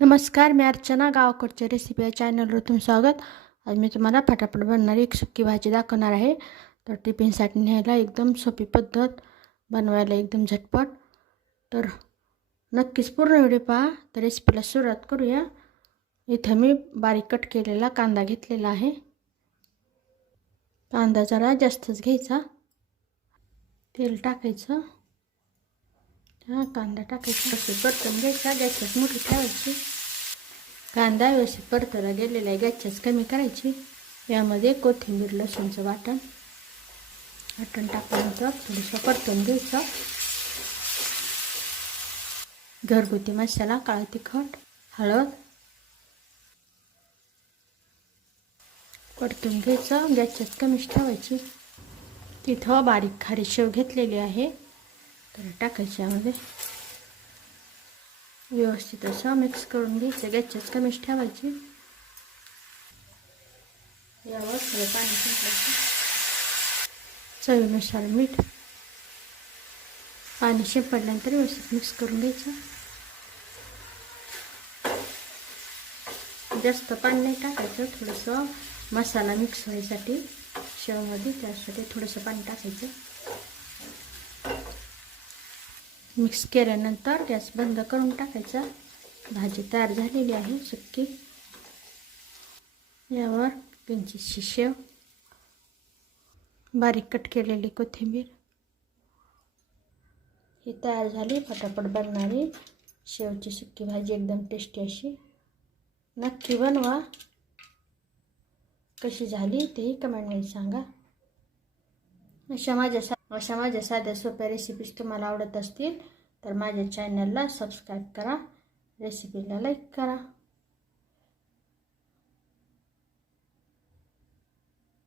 नमस्कार, मी अर्चना. गावाकडच्या रेसिपी या चॅनलवर तुमचं स्वागत. आज मी तुम्हाला फटाफट बनणारी एक सुक्की भाजी दाखवणार आहे. तर टिफिनसाठी न्यायला एकदम सोपी पद्धत, बनवायला एकदम झटपट. तर नक्कीच पूर्ण व्हिडिओ पहा. तर रेसिपीला सुरुवात करूया. इथं मी बारीक कट केलेला कांदा घेतलेला आहे. कांदा जरा जास्तच घ्यायचा. तेल टाकायचं. कांदा टाकायचा, परतून घ्यायचा. गॅसच मोठी ठेवायची. कांदा व्यवस्थित परतला गेलेला आहे. गॅसच कमी करायची. यामध्ये कोथिंबीर, लसूणचं वाटण टाकल्यानंतर थोडंसं परतून घ्यायचं. घरगुती मसाला, काळं तिखट, हळद परतून घ्यायचं. गॅसच कमीच ठेवायची. तिथं बारीक खारी शेव घेतलेली आहे, तर टाकायची. यामध्ये व्यवस्थित असं मिक्स करून घ्यायचं. गॅसच कमीच ठेवायची. यावर थोडं पाणी शिंपडायचं. चवीनुसार मीठ. पाणी शिंपडल्यानंतर व्यवस्थित मिक्स करून घ्यायचं. जास्त पाणी नाही टाकायचं. थोडंसं मसाला मिक्स व्हायसाठी शेवमध्ये, त्यासाठी थोडंसं पाणी टाकायचं. मिक्स केल्यानंतर गॅस बंद करून टाकायचा. भाजी तयार झालेली आहे सुक्की. यावर किंचितशी शेव, बारीक कट केलेली कोथिंबीर. ही तयार झाली फटाफट बनणारी शेवची सुक्की भाजी, एकदम टेस्टी अशी. नक्की बनवा. कशी झाली तेही कमेंटमध्ये सांगा. अशा माझ्या साध्या सोप्या रेसिपीज तुम्हाला आवडत असतील तर माझ्या चॅनलला सबस्क्राईब करा, रेसिपीला लाईक करा.